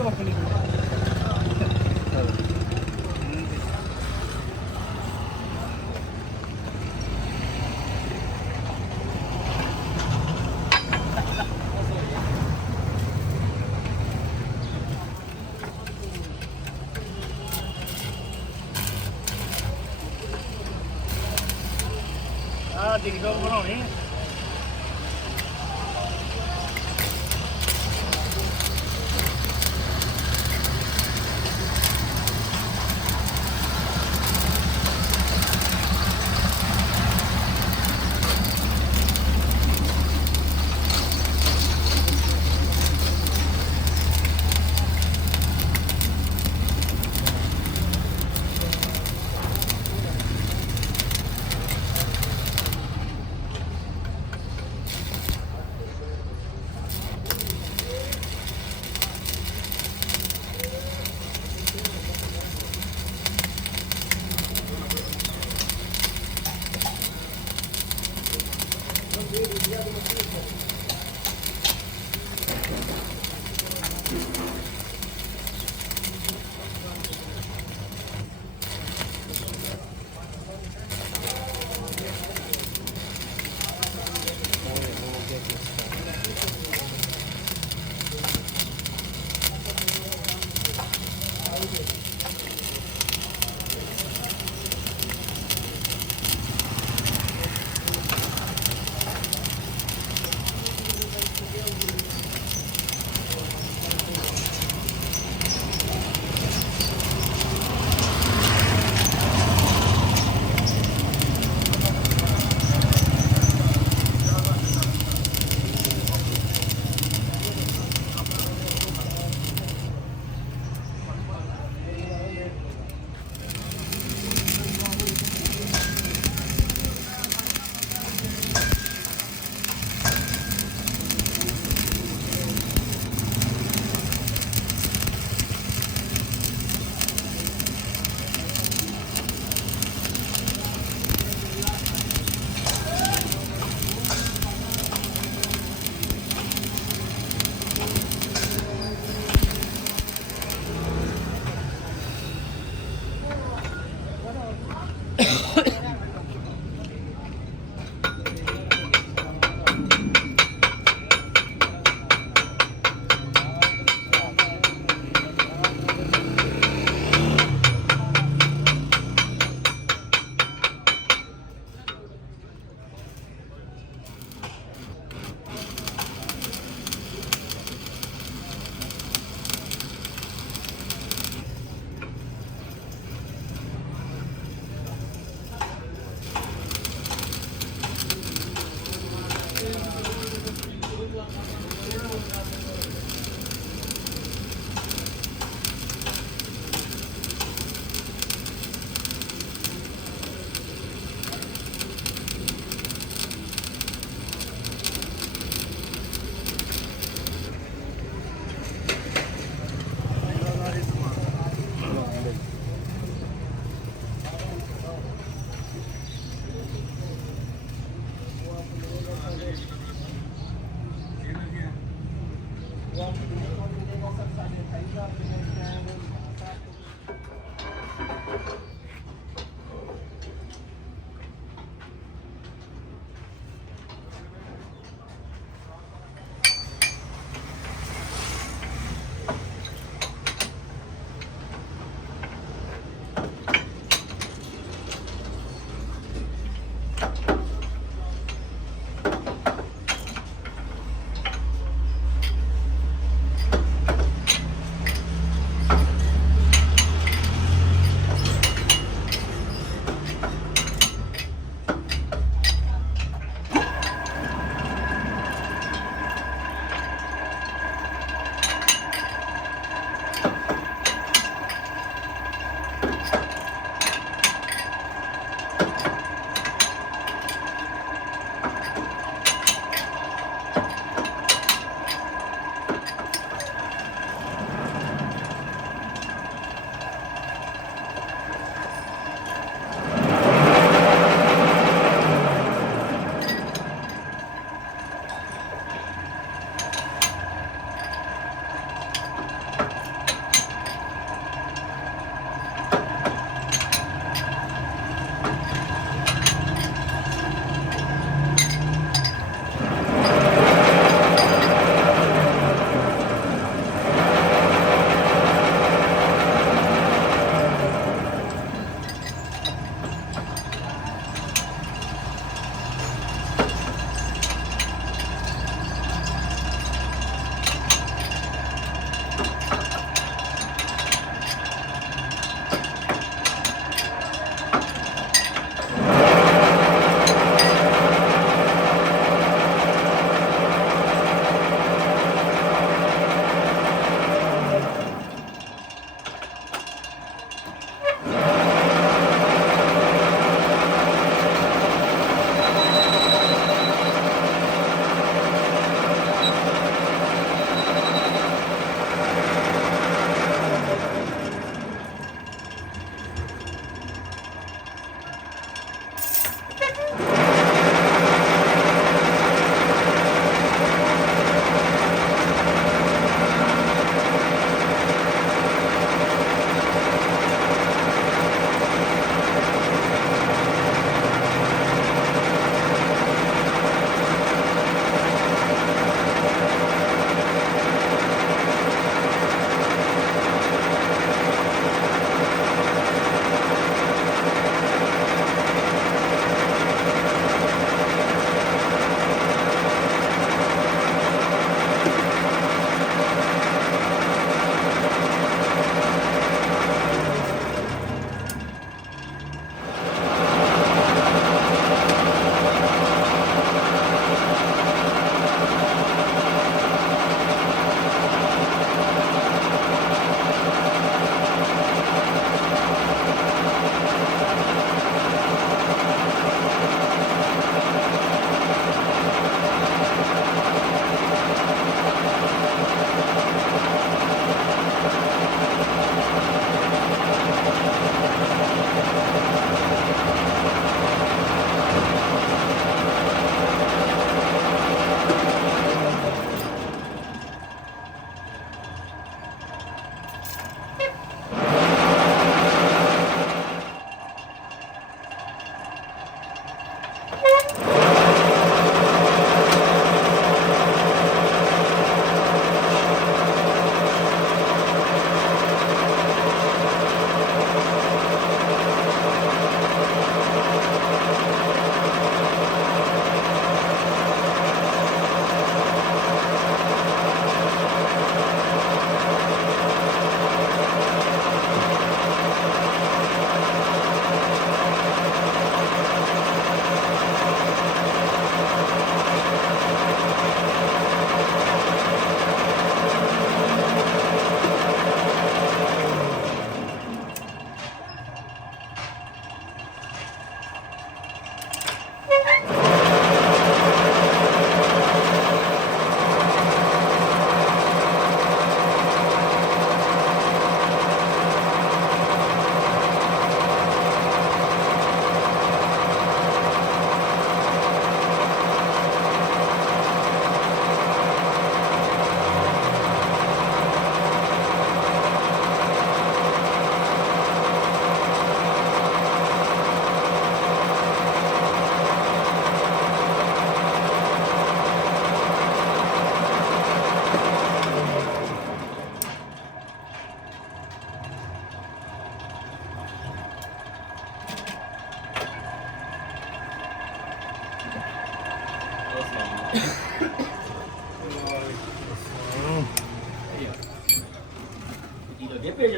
ਧੁੱਪ ਨਹੀਂ ਆ ਟਿਕਟੋਕ ਬਣਾਉਣੀ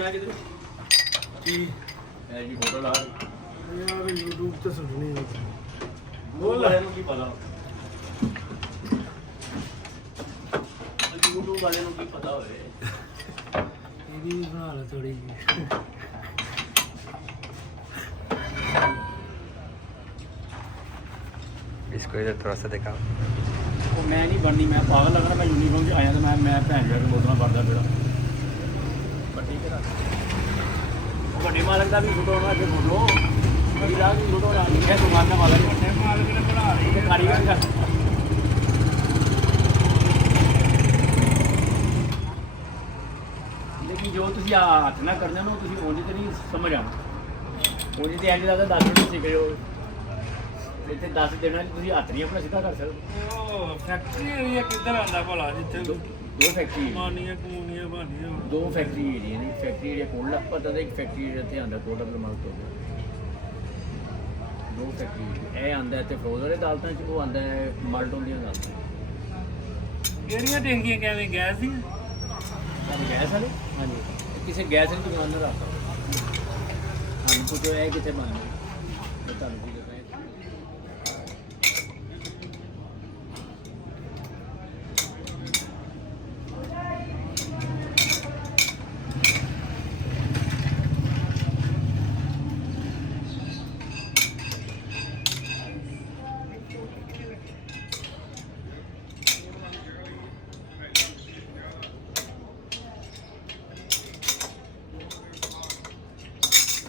ਜਾਣਾ ਕਿਧਰ ਕੀ ਐ ਜੀ ਫੋਟੋ ਲਾ ਯਾਰ YouTube ਤੇ ਸੁਣਨੀ ਹੈ ਬੋਲ ਇਹਨੂੰ ਕੀ ਪਤਾ YouTube ਵਾਲਿਆਂ ਨੂੰ ਕੀ ਪਤਾ ਹੋਵੇ ਇਹਦੀ ਬਣਾ ਲਾ ਥੋੜੀ ਜੀ इसको इधर थोड़ा सा देखा ਉਹ ਮੈਂ ਨਹੀਂ ਬਣਨੀ ਮੈਂ ਪਾਗਲ ਲੱਗਣਾ ਮੈਂ ਯੂਨੀਫਾਰਮ 'ਚ ਆਇਆ ਤਾਂ ਮੈਂ ਭੈਣ ਜਾ ਕੇ ਬੋਲਣਾ ਪੜਦਾ ਜਿਹੜਾ ਵੱਡੀ ਕਰਾ ਵੱਡੇ ਮਾਲਕ ਦਾ ਵੀ ਫੋਟੋ ਉਹਨਾਂ ਅੱਗੇ ਬੋਲੋ ਵੱਡੀ ਰਾਹ ਦੀ ਫੋਟੋ ਲਾ ਲਿਖਿਆ ਤੂੰ ਮਾਰਨਾ ਮਾਲਕ ਵੱਡੇ ਮਾਲਕ ਨੇ ਬਣਾ ਰਹੀ ਹੈ ਕਾਰੀਗਰ ਕਰ ਲੇਕਿਨ ਜੋ ਤੁਸੀਂ ਹੱਥ ਨਾਲ ਕਰਦੇ ਹੋ ਤੁਸੀਂ ਉਂਝ ਤੇ ਨਹੀਂ ਸਮਝ ਆਉਣਾ ਉਂਝ ਤੇ ਐਂਡ ਦਾ 10 ਮਿੰਟ ਸਿੱਖ ਰਹੇ ਹੋ ਇੱਥੇ 10 ਦਿਨਾਂ 'ਚ ਤੁਸੀਂ ਹੱਥ ਨਹੀਂ ਆਪਣਾ ਸਿੱਧਾ ਕਰ ਸਕਦੇ ਉਹ ਫੈਕਟਰੀ ਏਰੀਆ ਕਿੱਧਰ ਆਉਂਦਾ ਭਲਾ ਜਿੱਥੇ ਦੋ ਫੈਕਟਰੀ ਮਾਨੀਆਂ ਕੂਨੀਆਂ ਬਾਨੀਆਂ ਦੋ ਫੈਕਟਰੀ ਏਰੀਆ ਨੇ ਫੈਕਟਰੀ ਏਰੀਆ ਕੋਲ ਪਤਾ ਤਾਂ ਇੱਕ ਫੈਕਟਰੀ ਏਰੀਆ ਤੇ ਆਉਂਦਾ ਕੋਟਾ ਬਲਮਾਲ ਤੋਂ ਦੋ ਫੈਕਟਰੀ ਇਹ ਆਉਂਦਾ ਇੱਥੇ ਫਰੋਜ਼ ਵਾਲੇ ਦਾਲਤਾਂ 'ਚ ਉਹ ਆਉਂਦਾ ਹੈ ਮਾਲਟੋਨ ਦੀਆਂ ਦਾਲਤਾਂ ਕਿਹੜੀਆਂ ਟੈਂਕੀਆਂ ਕਿਵੇਂ ਗੈਸ ਦੀਆਂ ਤੁਹਾਨੂੰ ਗੈਸ ਵਾਲੇ ਹਾਂਜੀ ਕਿਸੇ ਗੈਸ ਦੀ ਦੁਕਾਨ ਨਾਲ ਰੱਖਦਾ ਹਾਂਜੀ ਪੁੱਛੋ ਇਹ ਕਿੱਥੇ ਬਣਦਾ ਤੁਹਾਨੂੰ ਕੀ ਦੱਸਾਂ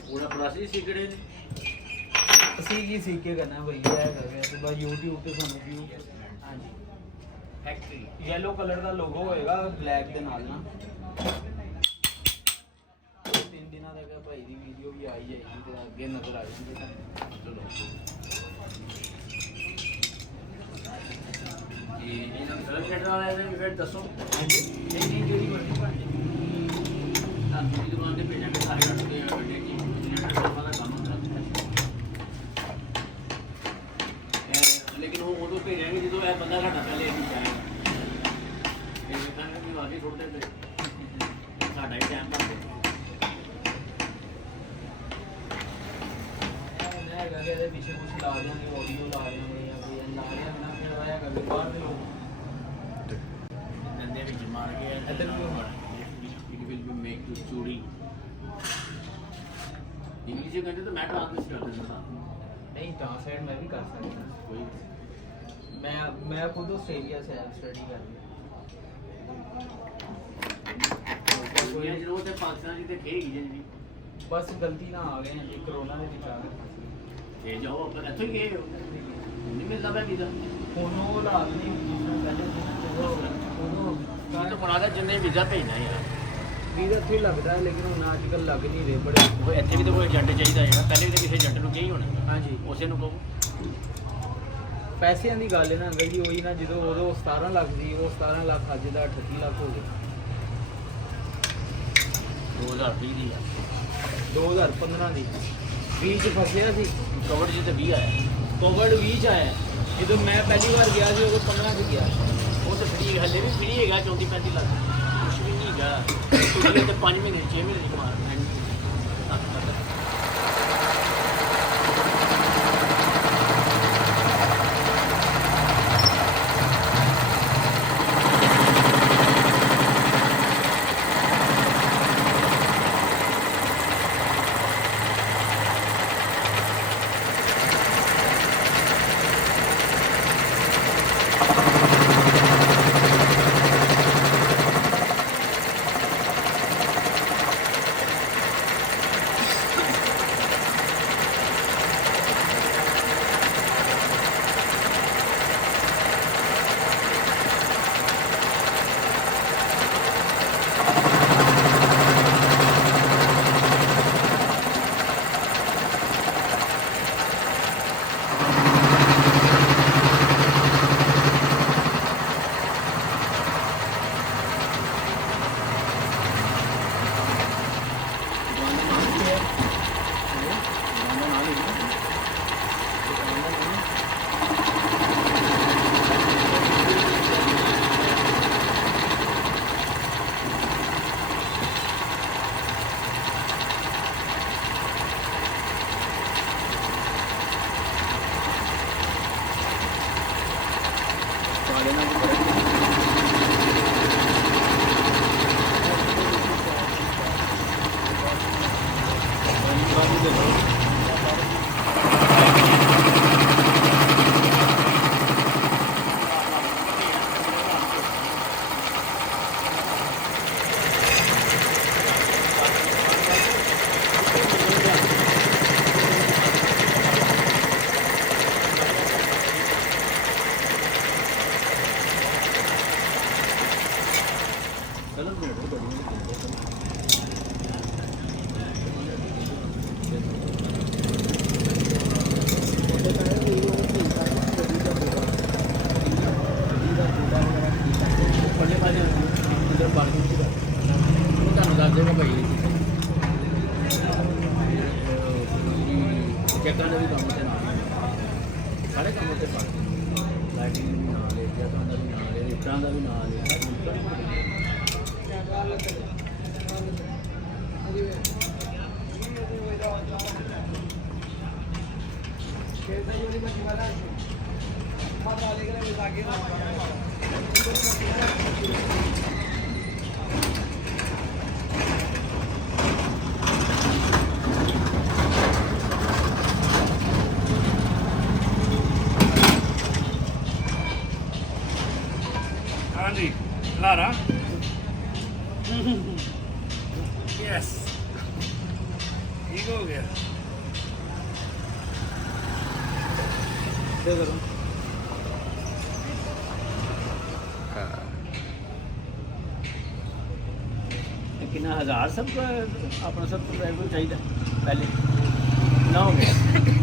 पूरा प्रोसेस सीख रहे ने ਅਸੀਂ ਕੀ ਸਿੱਖ ਕੇ ਕਰਨਾ ਭਈਆ ਹੈਗਾ ਤੇ ਬਸ YouTube ਤੇ ਸਾਨੂੰ ਵੀਊ ਹਾਂਜੀ फैक्ट्री ਯੈਲੋ ਕਲਰ ਦਾ ਲੋਗੋ ਹੋਏਗਾ ਬਲੈਕ ਦੇ ਨਾਲ ਨਾ 3 ਦਿਨਾਂ ਤੱਕ ਭਾਈ ਦੀ ਵੀਡੀਓ ਵੀ ਆਈ ਜਾਏਗੀ ਤੇ ਅੱਗੇ ਨਜ਼ਰ ਆ ਜਾਏਗੀ ਤੁਹਾਨੂੰ चलो ये ना सर खेड वाला है ने फिर दसो नहीं जेडी मर्जी पार्टी आपकी दुकान पे भेजांगे सारे रखते हैं बर्थडे की नेट वाला काम होता है लेकिन वो तो भेजेंगे जो है बंदा साडा पहले नहीं जाएगा ये कहना कि आगे छोड़ देते साडा ही टाइम पास ਹੈਗਾ ਕਿ ਇਹਦੇ ਪਿੱਛੇ ਕੁਝ ਲਾ ਦਿਆਂਗੇ ਆਡੀਓ ਲਾ ਦਿਆਂਗੇ ਜਾਂ ਕੋਈ ਲਾ ਦਿਆਂਗੇ ਨਾ ਫਿਰ ਆਇਆ ਕਿ ਬਾਹਰ ਦੇ ਲੋਕ नंदे भी मार गया इधर भी मार it will be make to चूड़ी इंग्लिश में कहते तो मैं ट्रांसलेट कर देता नहीं ट्रांसलेट मैं भी कर सकता कोई मैं खुद ऑस्ट्रेलिया से स्टडी कर दुनिया जरूरत है पाकिस्तान की तो खेगी जी बस गलती ना आ गए हैं जी कोरोना ਦੇ ਵਿੱਚ ਆ ਗਏ ये जाओ अपन ਇੱਥੇ ਗਏ ਹੋ ਨਹੀਂ ਮਿਲਦਾ ਪਿਆ ਵੀਜ਼ਾ ਹੁਣ ਉਹ ਹਾਲਾਤ ਨਹੀਂ ਪਹਿਲੇ ਉਹ ਤਾਂ ਬਣਾ ਦਾ ਜਿੰਨੇ ਵੀਜ਼ਾ ਭੇਜਣਾ ਯਾਰ ਵੀਜ਼ਾ ਇੱਥੇ ਲੱਗਦਾ ਲੇਕਿਨ ਹੁਣ ਅੱਜ ਕੱਲ੍ਹ ਲੱਗ ਨਹੀਂ ਰਹੇ ਬੜੇ ਉਹ ਇੱਥੇ ਵੀ ਤਾਂ ਕੋਈ ਏਜੰਟ ਚਾਹੀਦਾ ਹੈ ਪਹਿਲੇ ਵੀ ਤਾਂ ਕਿਸੇ ਏਜੰਟ ਨੂੰ ਕਹੀ ਹੋਣਾ ਹਾਂਜੀ ਉਸੇ ਨੂੰ ਕਹੋ ਪੈਸਿਆਂ ਦੀ ਗੱਲ ਹੈ ਨਾ ਅੰਕਲ ਜੀ ਉਹੀ ਨਾ ਜਦੋਂ ਉਦੋਂ 17 ਲੱਖ ਸੀ ਉਹ 17 ਲੱਖ ਅੱਜ ਦਾ 38 ਲੱਖ ਹੋ ਗਿਆ 2020 ਦੀ ਆ 2015 ਦੀ 20 ਚ ਫਸਿਆ ਸੀ ਕਵਰ ਜੀ ਤੇ 20 ਆਇਆ ਕੋਵਿਡ 20 ਚ ਆਇਆ ਜਦੋਂ ਮੈਂ ਪਹਿਲੀ ਵਾਰ ਗਿਆ ਸੀ ਉਦੋਂ 15 ਚ ਗਿਆ ਉਹ ਤਾਂ ਫਰੀ ਹੱਲੇ ਵੀ ਫਰੀ ਹੈਗਾ 34 35 ਲੱਖ ਕੁਛ ਵੀ ਨਹੀਂ ਹੈਗਾ ਤੁਸੀਂ ਤੇ 5 ਮਹੀਨੇ 6 ਮਹੀਨੇ ਦੀ ਕਮਾ ਦੇਣਾ ਕਿ ਬੜਾ ਕਲਰ ਬੜੀ ਪੱਲੇ ਪਾਜੇ ਅੰਦਰ ਬਾਲਕਨੀ ਚ ਤੁਹਾਨੂੰ ਦੱਸ ਦੇਗਾ ਭਾਈ ਚੈੱਕਾਂ ਦਾ ਵੀ ਕੰਮ ਤੇ ਨਾਲ ਸਾਰੇ ਕੰਮ ਤੇ ਪਾ ਲਾਈਟਿੰਗ ਵੀ ਨਾਲ ਹੈ ਜਗਾਂ ਦਾ ਵੀ ਨਾਲ ਹੈ ਇੱਟਾਂ ਦਾ ਵੀ ਨਾਲ ਹੈ ਹਾਂਜੀ ਲਾਰਾ ਯੈਸ ਠੀਕ ਹੋ ਗਿਆ ਦੇ ਕਰੋ हाँ ਕਿੰਨਾ 1000 ਸਭ ਆਪਣਾ ਸਬਸਕ੍ਰਾਈਬਰ ਚਾਹੀਦਾ ਪਹਿਲੇ ਨਾ ਹੋ ਗਿਆ